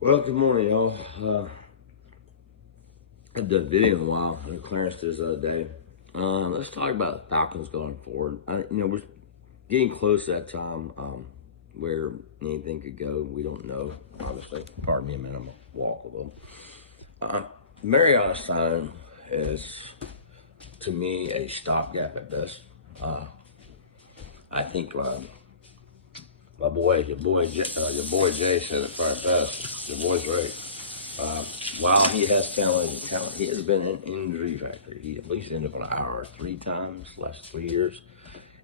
Well, good morning, y'all. I've done a video in a while. I know Clarence did this other day. Let's talk about the Falcons going forward. We're getting close to that time where anything could go. We don't know, obviously. Pardon me a minute, I'm going to walk a little. Mariota signing is, to me, a stopgap at best. I think your boy Jay said it probably best. Your boy's right. While he has talent, he has been an injury factor. He at least ended up on IR 3 times last 3 years.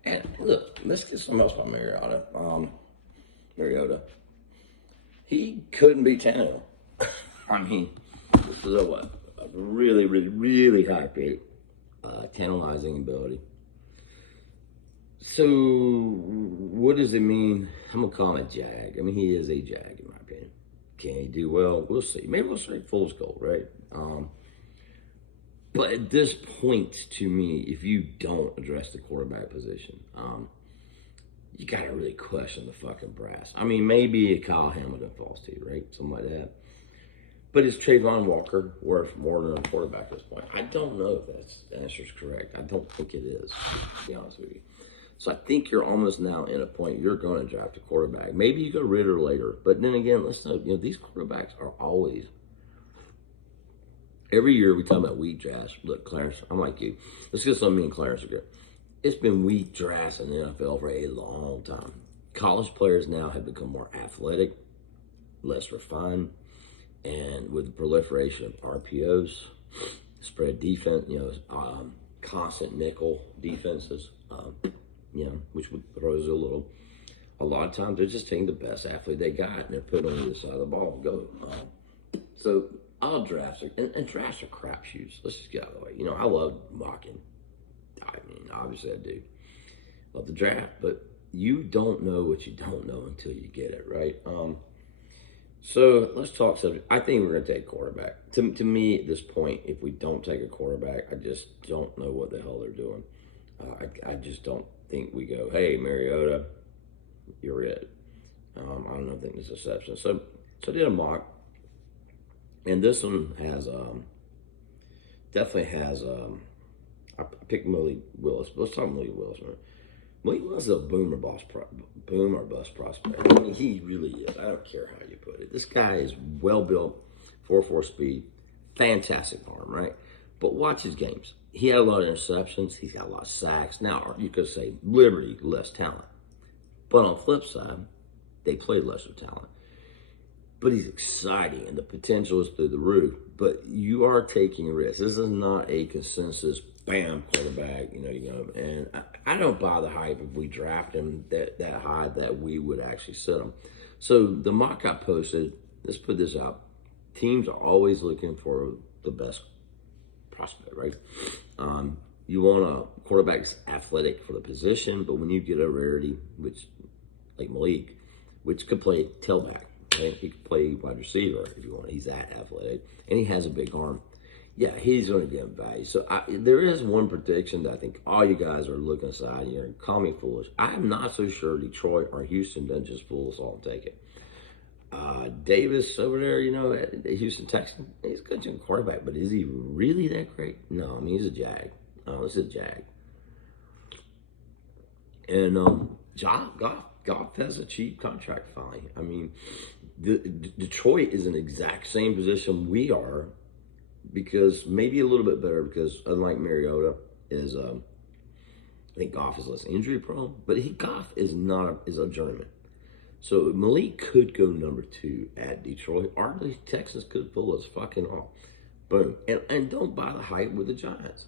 And look, let's get something else about Mariota. He couldn't be Tannehill. I mean, this is a really, really, really high pick, tantalizing ability. So, what does it mean? I'm gonna call him a jag. I mean, he is a jag in my opinion. Can he do well? We'll see. Maybe we'll say fool's gold, right? But at this point, to me, if you don't address the quarterback position, you got to really question the fucking brass. I mean, maybe a Kyle Hamilton falls to you, right? Something like that. But is Trayvon Walker worth more than a quarterback at this point? I don't know if the answer is correct. I don't think it is, to be honest with you. So I think you're almost now in a point you're going to draft a quarterback. Maybe you go Ritter later. But then again, let's know, these quarterbacks are always, every year we talk about weak drafts. Look, Clarence, I'm like you. Let's get something me and Clarence agree. It's been weak drafts in the NFL for a long time. College players now have become more athletic, less refined, and with the proliferation of RPOs, spread defense, constant nickel defenses, which throws a lot of times they're just taking the best athlete they got and they're putting on either side of the ball. Go. So all drafts are, and drafts are crapshoots. Let's just get out of the way. I love mocking. I mean, obviously I do. Love the draft, but you don't know what you don't know until you get it, right? So let's talk subject. I think we're going to take a quarterback. To me, at this point, if we don't take a quarterback, I just don't know what the hell they're doing. I just don't think we go, hey, Mariota, you're it. I don't think there's exception. So I did a mock, and this one has definitely has. I picked Malik Willis. Let's talk Malik Willis, man. Malik Willis is a boom or bust prospect. I mean, he really is. I don't care how you put it. This guy is well built, 4.4 speed, fantastic arm, right? But watch his games. He had a lot of interceptions. He's got a lot of sacks. Now, you could say Liberty, less talent. But on the flip side, they play lesser talent. But he's exciting, and the potential is through the roof. But you are taking risks. This is not a consensus, bam, quarterback, and I don't buy the hype if we draft him that high that we would actually sit him. So the mock I posted, let's put this out. Teams are always looking for the best prospect, right? You want a quarterback that's athletic for the position, but when you get a rarity, which like Malik, which could play tailback, right? He could play wide receiver if you want. He's that athletic, and he has a big arm. Yeah, he's going to get value. So there is one prediction that I think all you guys are looking aside here and call me foolish. I'm not so sure Detroit or Houston doesn't just fool us all and take it. Davis over there, at Houston Texans, he's a good quarterback, but is he really that great? No, I mean, he's a jag. This is a jag. And Goff has a cheap contract finally. I mean, Detroit is in the exact same position we are, because maybe a little bit better, because unlike Mariota, I think Goff is less injury prone, but Goff is a journeyman. So Malik could go number 2 at Detroit, or the Texans could pull us fucking off. Boom. And don't buy the hype with the Giants.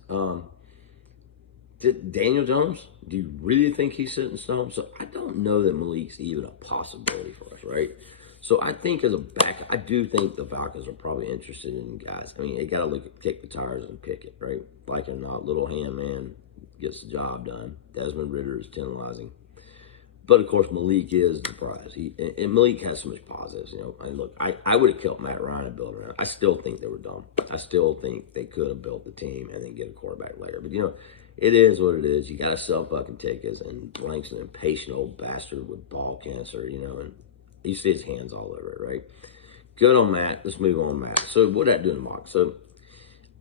Daniel Jones, do you really think he's sitting stone? So I don't know that Malik's even a possibility for us, right? So I think as a back, I do think the Falcons are probably interested in guys. I mean, they got to kick the tires and pick it, right? Like or not, little hand man gets the job done. Desmond Ritter is tantalizing. But, of course, Malik is the prize. And Malik has so much positives. And look, I would have killed Matt Ryan and built around. I still think they were dumb. I still think they could have built the team and then get a quarterback later. But, it is what it is. You got to sell fucking tickets. And Blank's an impatient old bastard with ball cancer, and you see his hands all over it, right? Good on Matt. Let's move on, Matt. So what did I do in the mock? So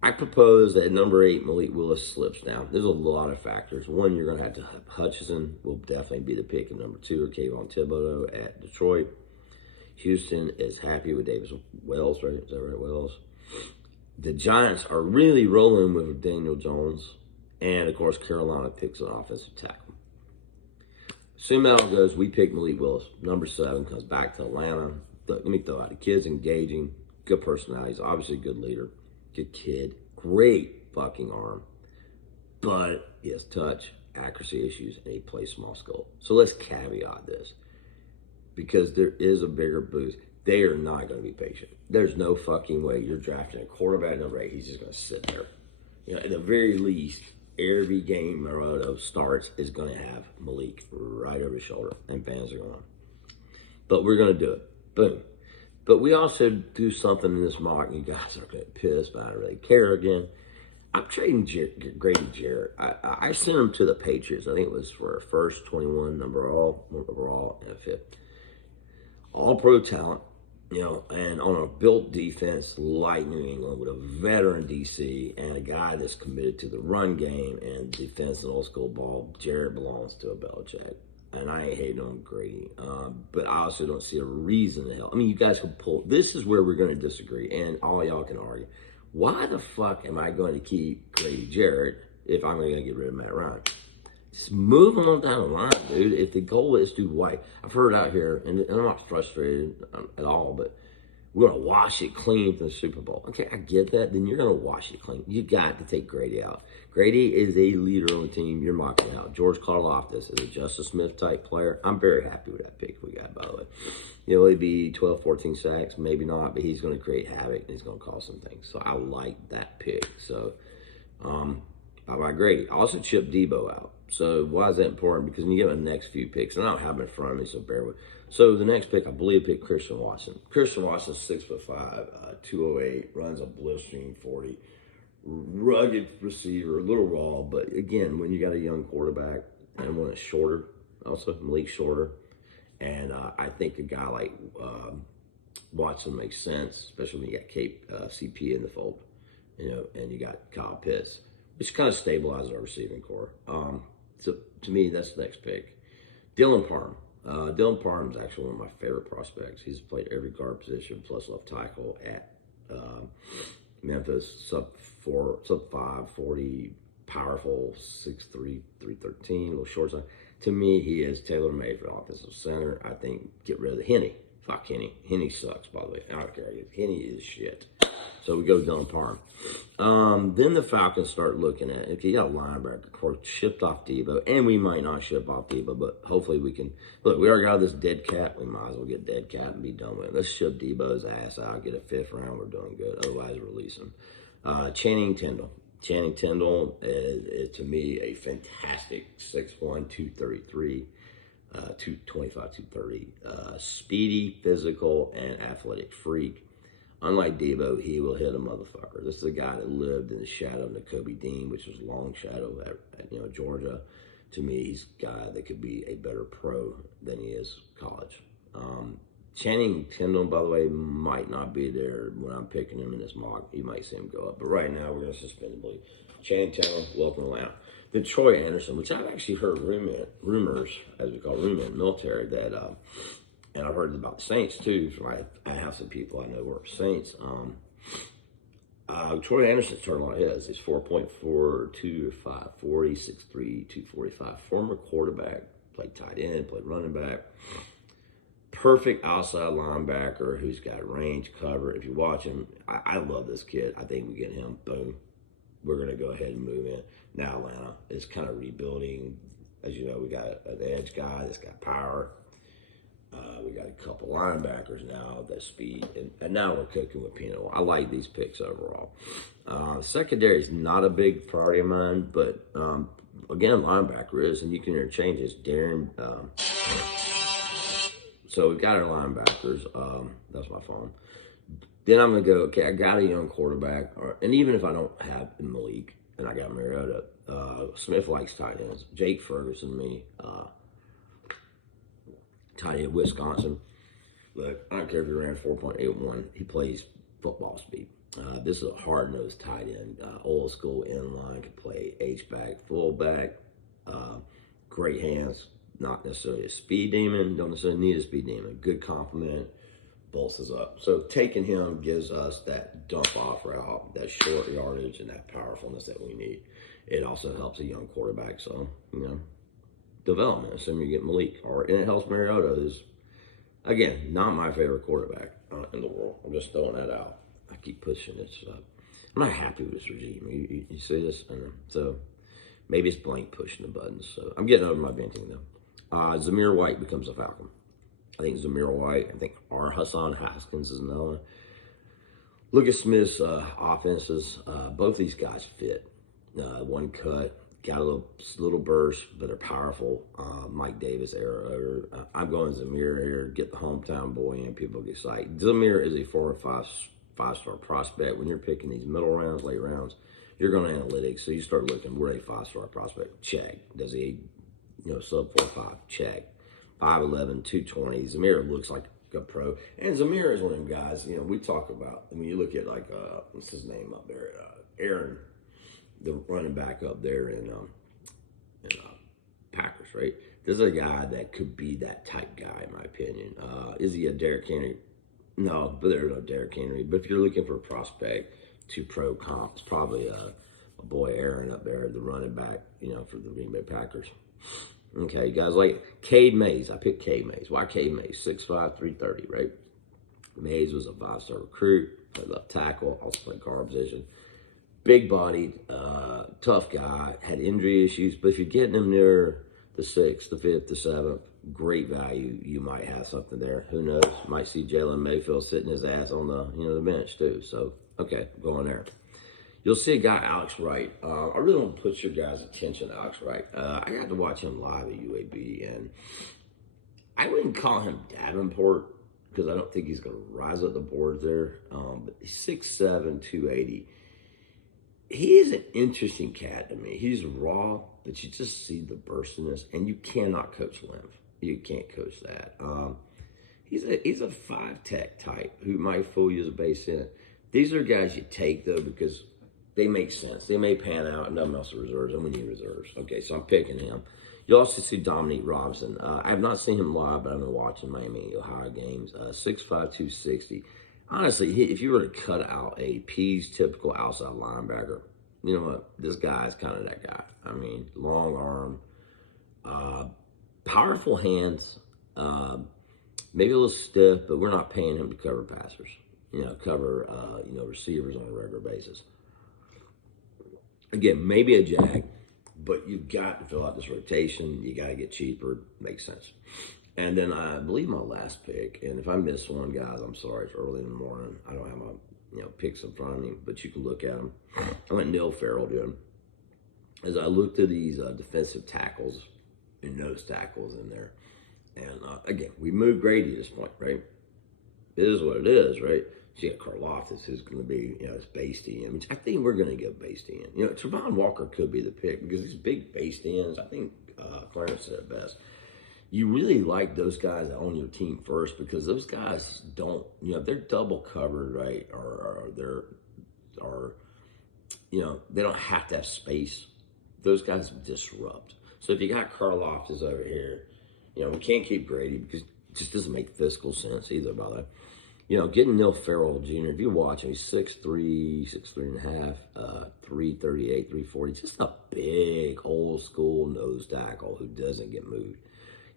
I propose that number 8, Malik Willis, slips down. There's a lot of factors. One, you're going to have Hutchinson will definitely be the pick of number 2, or Kayvon Thibodeau at Detroit. Houston is happy with Davis Wells, right? Is that right, Wells? The Giants are really rolling with Daniel Jones. And, of course, Carolina picks an offensive tackle. Assuming that all goes, we pick Malik Willis. Number 7 comes back to Atlanta. Let me throw out the kid's engaging, good personality. He's obviously a good leader, good kid, great fucking arm. But he has touch, accuracy issues, and he plays small skull. So let's caveat this, because there is a bigger boost. They are not going to be patient. There's no fucking way you're drafting a quarterback number 8. He's just going to sit there. At the very least, every game Mariota starts is going to have Malik right over his shoulder, and fans are going. But we're going to do it. Boom. But we also do something in this mock, and you guys are going to get pissed, but I don't really care again. I'm trading Grady Jarrett. I sent him to the Patriots. I think it was for a first 21 overall and a 5th. All-pro talent, and on a built defense like New England with a veteran DC and a guy that's committed to the run game and defense and old school ball. Jarrett belongs to a Belichick. And I ain't hating on Grady, but I also don't see a reason to help. I mean, you guys can pull. This is where we're going to disagree, and all y'all can argue. Why the fuck am I going to keep Grady Jarrett if I'm going to get rid of Matt Ryan? Just move on down the line, dude. If the goal is to white, I've heard out here, and I'm not frustrated at all, but we're going to wash it clean for the Super Bowl. Okay, I get that. Then you're going to wash it clean. You got to take Grady out. Grady is a leader on the team. You're mocking out. George Karlaftis is a Justice Smith type player. I'm very happy with that pick we got, by the way. He'll be 12, 14 sacks, maybe not, but he's going to create havoc and he's going to cause some things. So I like that pick. So I like Grady. I also chipped Debo out. So why is that important? Because when you get the next few picks, and I don't have them in front of me, so bear with. So the next pick, I believe, picked Christian Watson. Christian Watson's 6'5", 208, runs a blistering 40. Rugged receiver, a little raw, but again, when you got a young quarterback and one that's shorter, also Malik's shorter, and I think a guy like Watson makes sense, especially when you got CP in the fold, and you got Kyle Pitts, which kind of stabilizes our receiving core. So to me, that's the next pick. Dylan Parham. Dylan Parham is actually one of my favorite prospects. He's played every guard position plus left tackle at Memphis, sub-5, 40, powerful, 6'3", 313, a little short side. To me, he is tailor-made for offensive center. I think get rid of the Henny. Fuck Henny. Henny sucks, by the way. I don't care. Henny is shit. So we go Dylan Parham. Then the Falcons start looking at, if you got a linebacker, of course, shipped off Debo, and we might not ship off Debo, but hopefully we can. Look, we already got this dead cat. We might as well get dead cat and be done with it. Let's ship Debo's ass out, get a 5th round. We're doing good. Otherwise, release him. Channing Tindall. Channing Tindall is to me, a fantastic 6'1", 233, 225, 230. Speedy, physical, and athletic freak. Unlike Debo, he will hit a motherfucker. This is a guy that lived in the shadow of Nakobe Dean, which was a long shadow at Georgia. To me, he's a guy that could be a better pro than he is college. Channing Tindall, by the way, might not be there when I'm picking him in this mock. You might see him go up. But right now, we're going to suspend the belief. Channing Tindall, welcome to Atlanta. Then Troy Anderson, which I've actually heard rumors, as we call rumors in the military, that... and I've heard about the Saints, too. I have some people I know who are Saints. Troy Anderson's turned on his. He's 4.4, 2.5, 40, 6'3", 245. Former quarterback. Played tight end, played running back. Perfect outside linebacker who's got range, cover. If you watch him, I love this kid. I think we get him. Boom. We're going to go ahead and move in. Now Atlanta is kind of rebuilding. As you know, we got an edge guy that's got power. We got a couple linebackers now that speed, and now we're cooking with Pino. I like these picks overall. Secondary is not a big priority of mine, but again, linebacker is, and you can interchange this. Darren. So we've got our linebackers. That's my phone. Then I'm gonna go. Okay, I got a young quarterback, and even if I don't have Malik, and I got Mariota, Smith likes tight ends. Jake Ferguson, me. Tight end, Wisconsin. Look, I don't care if he ran 4.81. He plays football speed. This is a hard-nosed tight end. Old school inline, can play H-back, fullback. Great hands. Not necessarily a speed demon. Don't necessarily need a speed demon. Good compliment. Bolts us up. So taking him gives us that dump off route, that short yardage, and that powerfulness that we need. It also helps a young quarterback. So, development. Assuming you get Malik. And it helps Mariota, who's, again, not my favorite quarterback in the world. I'm just throwing that out. I keep pushing it. So I'm not happy with this regime. You see this? So maybe it's blank pushing the buttons. So I'm getting over my venting, though. Zamir White becomes a Falcon. I think Zamir White. I think our Hassan Haskins is another one. Lucas Smith's offenses. Both these guys fit. One cut. Got a little burst, but they're powerful. Mike Davis era. I'm going Zamir here. Get the hometown boy in. People get excited. Zamir is a 4 or 5-star prospect. When you're picking these middle rounds, late rounds, you're going to analytics. So you start looking. We're a 5-star prospect. Check. Does he, sub 4.5? Check. 5'11", 220. Zamir looks like a pro. And Zamir is one of them guys. We talk about when you look at what's his name up there, Aaron, the running back up there in Packers, right? This is a guy that could be that type guy, in my opinion. Is he a Derrick Henry? No, but there's no Derrick Henry. But if you're looking for a prospect to pro comp, it's probably a boy Aaron up there, the running back, for the Green Bay Packers. Okay, guys, like Cade Mays. I picked Cade Mays. Why Cade Mays? 6'5", 330, right? Mays was a 5-star recruit, played left tackle, also played guard position. Big-bodied, tough guy, had injury issues, but if you're getting him near the 6th, the 5th, the 7th, great value. You might have something there. Who knows? Might see Jalen Mayfield sitting his ass on the bench too. So, okay, going there. You'll see a guy, Alex Wright. I really want to put your guys' attention to Alex Wright. I got to watch him live at UAB, and I wouldn't call him Davenport because I don't think he's going to rise up the boards there. But he's 6'7", 280. He is an interesting cat to me. He's raw, but you just see the burstiness, and you cannot coach length. You can't coach that. He's a 5-tech type who might fool you as a base in it. These are guys you take, though, because they make sense. They may pan out, and nothing else reserves, and we need reserves. Okay, so I'm picking him. You also see Dominique Robinson. I have not seen him live, but I've been watching Miami, Ohio games. 6'5", 260. Honestly, if you were to cut out a P's typical outside linebacker, you know what? This guy's kind of that guy. I mean, long arm, powerful hands, maybe a little stiff, but we're not paying him to cover passers. Cover receivers on a regular basis. Again, maybe a jag, but you've got to fill out this rotation. You got to get cheaper. Makes sense. And then I believe my last pick, and if I miss one, guys, I'm sorry. It's early in the morning. I don't have my picks in front of me, but you can look at them. I went Neil Farrell, dude. As I looked at these defensive tackles and nose tackles in there, and again, we moved Grady at this point, right? It is what it is, right? So you got Karlaftis, who's going to be, his base end, which I think we're going to get base end. Trevon Walker could be the pick because these big base ends, I think Clarence said it best. You really like those guys on your team first because those guys don't, they're double covered, right? Or they don't have to have space. Those guys disrupt. So if you got Karlaftis over here, we can't keep Grady because it just doesn't make physical sense either, by the way. Getting Neil Farrell Jr., if you watch him, he's 6'3", 6'3.5", 338, 340. Just a big, old school nose tackle who doesn't get moved.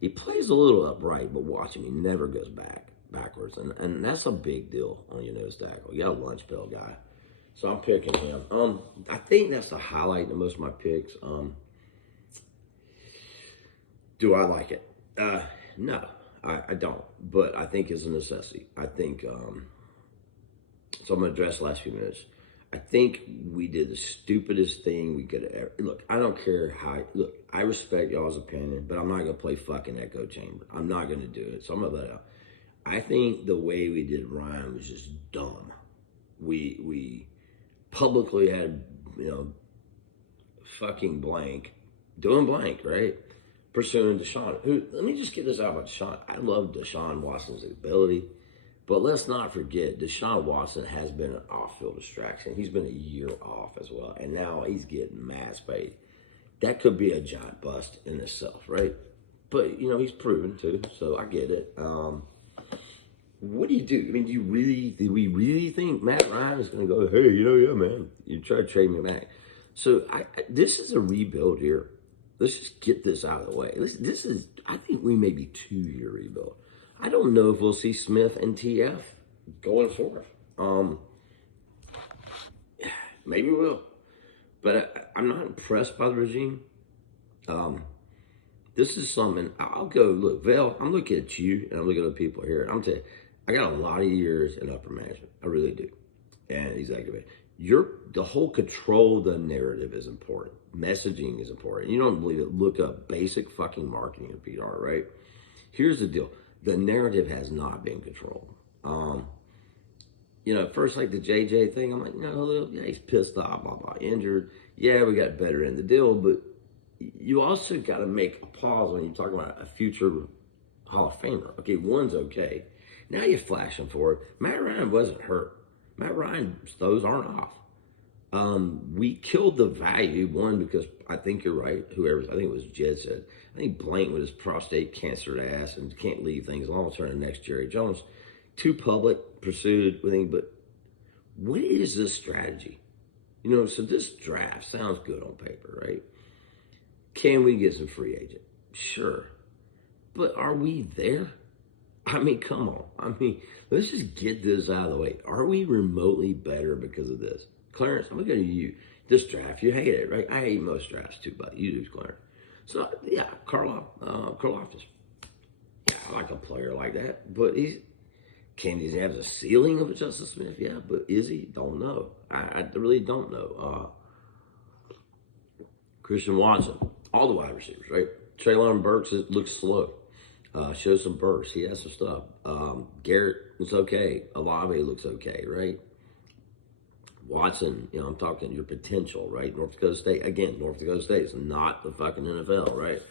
He plays a little upright, but watch him, he never goes backwards. And that's a big deal on your nose tackle. You got a lunch bell guy. So I'm picking him. I think that's the highlight in most of my picks. Do I like it? No. I don't, but I think it's a necessity. I think, so I'm going to address the last few minutes. I think we did the stupidest thing we could have ever. Look, I don't care how. Look, I respect y'all's opinion, but I'm not going to play fucking echo chamber. I'm not going to do it. So I'm going to let it out. I think the way we did Ryan was just dumb. We publicly had, fucking blank, doing blank, right? pursuing Deshaun. Who? Let me just get this out about Deshaun. I love Deshaun Watson's ability, but let's not forget Deshaun Watson has been an off-field distraction. He's been a year off as well, and now he's getting mass paid. That could be a giant bust in itself, right? But you know he's proven too, so I get it. What do you do? I mean, do we really think Matt Ryan is going to go, hey, yeah, man, you try to trade me back? So this is a rebuild here. Let's just get this out of the way. This is, I think we may be 2-year rebuild. I don't know if we'll see Smith and TF going forth. Maybe we'll, but I'm not impressed by the regime. This is something, I'll go, look, Val, I'm looking at you and I'm looking at the people here. And I'm telling you, I got a lot of years in upper management. I really do. And executive. The whole control of the narrative is important. Messaging is important. You don't believe it, look up basic fucking marketing and PR, right? Here's the deal. The narrative has not been controlled. First like the JJ thing, I'm like, no, yeah, he's pissed off, blah, blah, injured. Yeah, we got better in the deal, but you also got to make a pause when you talk about a future Hall of Famer. Okay, one's okay. Now you're flashing forward. Matt Ryan wasn't hurt. Matt Ryan's throws aren't off. We killed the value, one, because I think you're right. I think it was Jed said, I think Blank with his prostate cancer ass and can't leave things alone. Turn to next Jerry Jones. Too public, pursued, but what is this strategy? So this draft sounds good on paper, right? Can we get some free agent? Sure. But are we there? I mean, come on. Let's just get this out of the way. Are we remotely better because of this? Clarence, I'm going to go to you. This draft, you hate it, right? I hate most drafts too, buddy. You do, Clarence. So, yeah, Karlaftis. Yeah, I like a player like that. But can he have a ceiling of a Justice Smith? Yeah, but is he? Don't know. I really don't know. Christian Watson, all the wide receivers, right? Treylon Burks looks slow. Shows some bursts. He has some stuff. Garrett is okay. Olave looks okay, right? Watson, I'm talking your potential, right? North Dakota State. Again, North Dakota State is not the fucking NFL, right?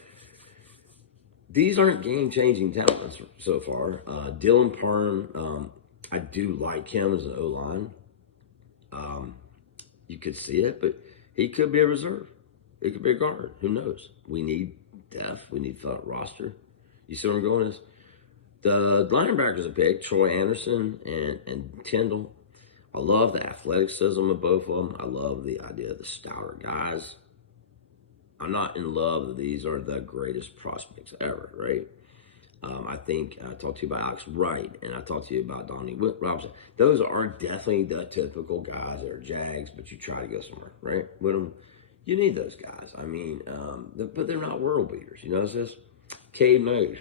These aren't game-changing talents so far. Dylan Parham, I do like him as an O-line. You could see it, but he could be a reserve. It could be a guard. Who knows? We need depth. We need front roster. You see where I'm going is? The linebackers are picked, Troy Anderson and Tyndall. I love the athleticism of both of them. I love the idea of the stouter guys. I'm not in love that these are the greatest prospects ever, right? I think I talked to you about Alex Wright, and I talked to you about Donnie Robinson. Those are definitely the typical guys that are Jags, but you try to go somewhere, right? With them, you need those guys. But they're not world beaters. You know what this? Cade knows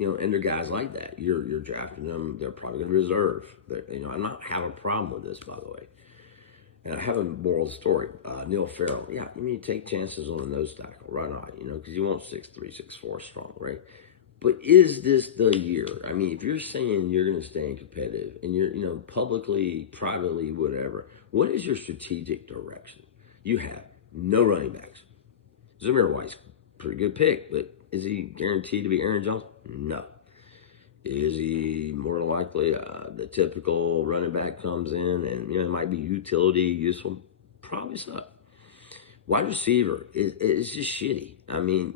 and they're guys like that. You're drafting them. They're probably going to reserve. I'm not have a problem with this, by the way. And I have a moral story. Neil Farrell. Yeah, you take chances on a nose tackle. Right on, because you want 6'3", 6'4", strong, right? But is this the year? If you're saying you're going to stay competitive and you're, publicly, privately, whatever, what is your strategic direction? You have no running backs. Zamir White's pretty good pick, but is he guaranteed to be Aaron Jones? No. Is he more likely the typical running back comes in and it might be utility, useful? Probably so. Wide receiver is just shitty. And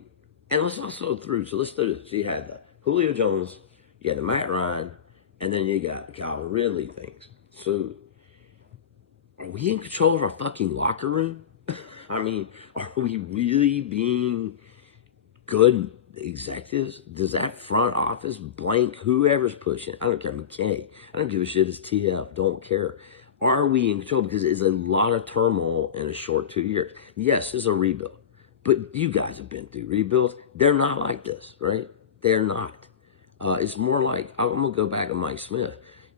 let's also through. So let's do this. So you had the Julio Jones, you had the Matt Ryan, and then you got the Calvin Ridley things. So are we in control of our fucking locker room? Are we really being good executives? Does that front office, Blank, whoever's pushing, I don't care, McKay, I don't give a shit, it's TF, don't care. Are we in control? Because it's a lot of turmoil in a short 2 years. Yes, it's a rebuild. But you guys have been through rebuilds. They're not like this, right? They're not. It's more like, I'm going to go back to Mike Smith.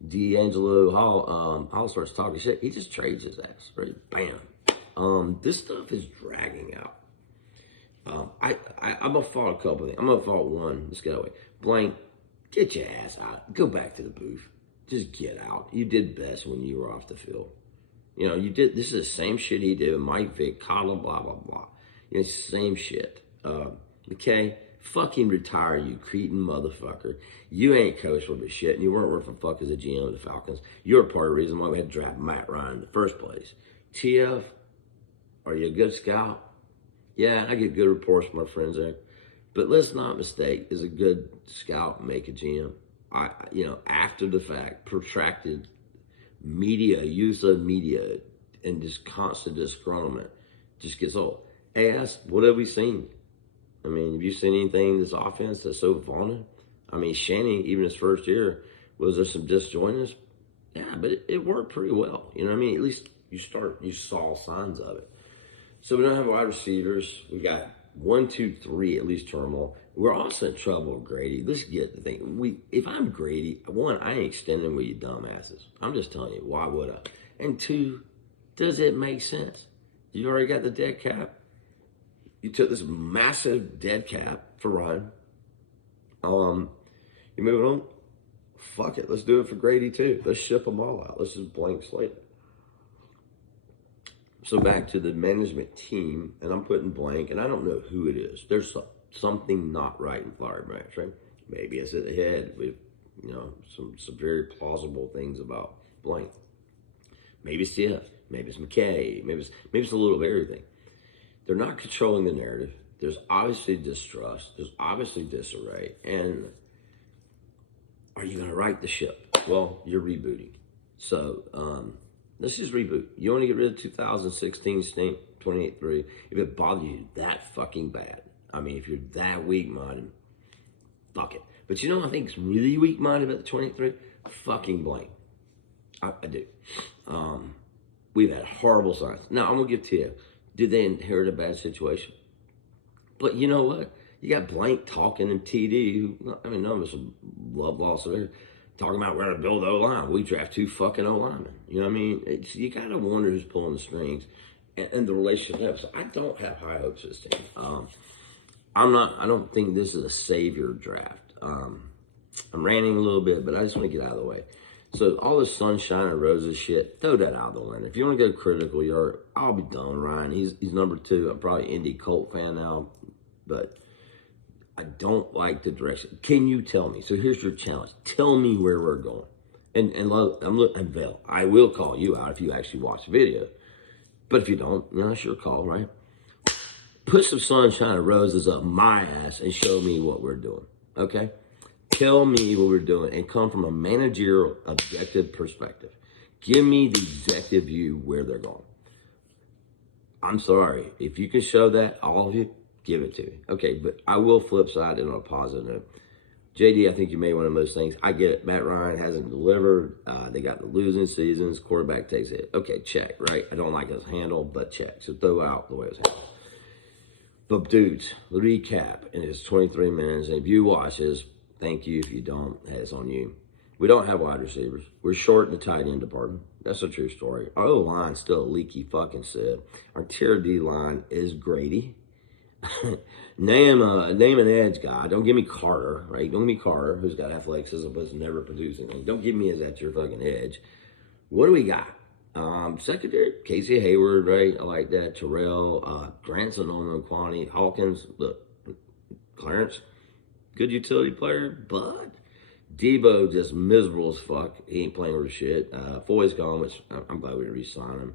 D'Angelo Hall starts talking shit. He just trades his ass, right? Bam. This stuff is dragging out. I'm going to fault a couple of things. I'm going to fault one. Let's get away. Blank, get your ass out. Go back to the booth. Just get out. You did best when you were off the field. You did. This is the same shit he did with Mike Vick, Colin, blah, blah, blah. It's the same shit. Okay? Fucking retire, you cretin motherfucker. You ain't coached worth a shit, and you weren't worth a fuck as a GM of the Falcons. You're part of the reason why we had to draft Matt Ryan in the first place. TF, are you a good scout? Yeah, I get good reports from my friends there. But let's not mistake, is a good scout make a GM? After the fact, protracted use of media, and just constant disgruntlement just gets old. Ask, what have we seen? I mean, have you seen anything in this offense that's so vaunted? I mean, Shanny, even his first year, was there some disjointness? Yeah, but it worked pretty well. You know what I mean? At least you saw signs of it. So we don't have wide receivers. We got 1, 2, 3 at least turmoil. We're also in trouble with Grady. Let's get the thing. If I'm Grady, one, I ain't extending with you dumbasses. I'm just telling you, why would I? And two, does it make sense? You already got the dead cap. You took this massive dead cap for Ryan. You moving on? Fuck it. Let's do it for Grady too. Let's ship them all out. Let's just blank slate it. So back to the management team, and I'm putting blank, and I don't know who it is. There's something not right in Flowery Branch, right? Maybe it's at the head with, some very plausible things about blank. Maybe it's TF. Maybe it's McKay. Maybe it's a little of everything. They're not controlling the narrative. There's obviously distrust. There's obviously disarray. And are you going to right the ship? Well, you're rebooting. So let's just reboot. You want to get rid of 2016 stink, 28-3. If it bothers you that fucking bad, I mean, if you're that weak-minded, fuck it. But I think it's really weak-minded about the 23? Fucking blank. I do. We've had horrible signs. Now, I'm going to give TF. Did they inherit a bad situation? But you know what? You got Blank talking and TD, who, none of us love loss of it, talking about we're going to build O-line. We draft 2 fucking O-linemen. You know what I mean? You got to wonder who's pulling the strings and the relationship. So I don't have high hopes for this team. I don't think this is a savior draft. I'm ranting a little bit, but I just want to get out of the way. So all this sunshine and roses shit, throw that out the window. If you want to go critical, I'll be done, Ryan. He's number 2. I'm probably Indy Colt fan now, but I don't like the direction. Can you tell me? So here's your challenge. Tell me where we're going. And Val, I will call you out if you actually watch the video. But if you don't, it's your call, right? Put some sunshine and roses up my ass and show me what we're doing, okay? Tell me what we're doing and come from a managerial, objective perspective. Give me the executive view where they're going. I'm sorry. If you can show that, all of you, give it to me. Okay, but I will flip side it on a positive note. JD, I think you made one of those things. I get it. Matt Ryan hasn't delivered. They got the losing seasons. Quarterback takes it. Okay, check, right? I don't like his handle, but check. So throw out the way it was handled. But dudes, the recap, and it's 23 minutes. And if you watch this, thank you. If you don't, hey, it's on you. We don't have wide receivers. We're short in the tight end department. That's a true story. Our O-line's still a leaky fucking sieve. Our tier D line is Grady. name an edge guy. Don't give me Carter, right? Don't give me Carter, who's got athleticism but has never produced anything. Don't give me as that's your fucking edge. What do we got? Secondary, Casey Hayward, right? I like that. Terrell, Granson on Kwani, Hawkins. Look, Clarence, good utility player, but Debo just miserable as fuck. He ain't playing with shit. Foy's gone, which I'm glad we re-signed him.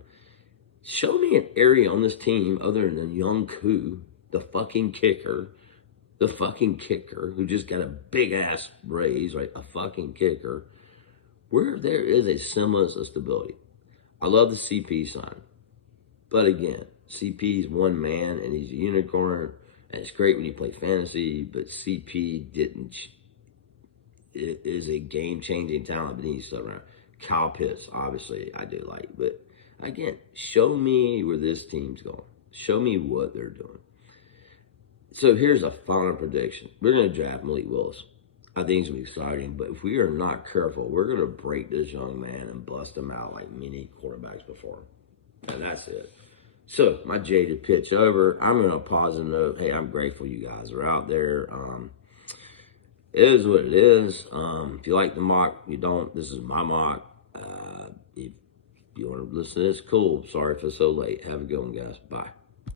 Show me an area on this team other than Young Koo, the fucking kicker, who just got a big ass raise, right? A fucking kicker, where there is a semblance of stability. I love the CP sign, but again, CP is one man and he's a unicorn, and it's great when you play fantasy. But CP didn't. It is a game-changing talent, but he needs to sit around. Kyle Pitts, obviously, I do like, but again, show me where this team's going. Show me what they're doing. So here's a final prediction. We're going to draft Malik Willis. I think it's going to be exciting, but if we are not careful, we're going to break this young man and bust him out like many quarterbacks before him. And that's it. So my jaded pitch over. I'm going to pause and note, hey, I'm grateful you guys are out there. It is what it is. If you like the mock, you don't, this is my mock. If you want to listen to this, cool. Sorry for so late. Have a good one, guys. Bye.